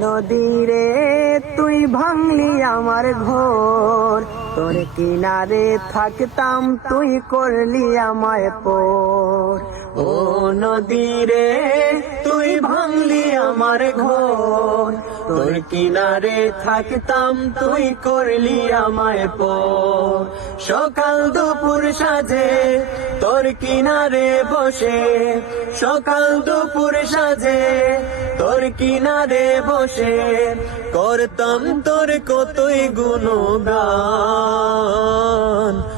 নদীরে তুই ভাঙলি আমার ঘোর। তোর কিনারে থাকতাম তুই করলি আমায় পোর। ও নদীরে ভাঙলি আমার ঘোর। তোর কিনারে থাকতাম, তুই করলি আমায় পোর। সকাল দুপুর সাজে, তোর কিনারে বসে। সকাল দুপুর সাজে, তোর কিনারে বসে। করতাম তোর কতই গুণগান।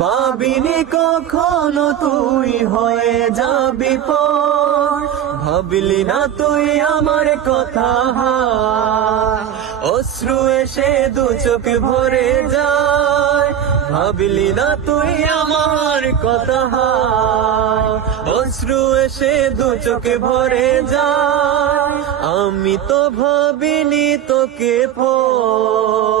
ভাবিনি কখনো তুই হয়ে যাবি ভাবলি না তুই আমার কথা অশ্রু এসে দু চোখ ভরে যায়। ভাবলি না তুই আমার কথা অশ্রু এসে দু চোখে ভরে যায়। আমি তো ভাবিনি তোকে পর।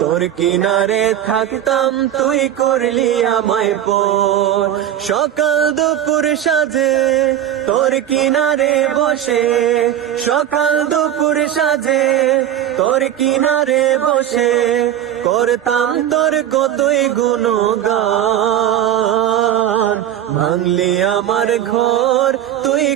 তোর কিনারে থাকতাম, তুই করলি আমায় পর। সকাল দুপুর সাজে তোর কিনারে বসে। সকাল দুপুর সাজে তোর কিনারে বসে। করতাম তোর কতই গুণগান, ভাঙলি আমার ঘর।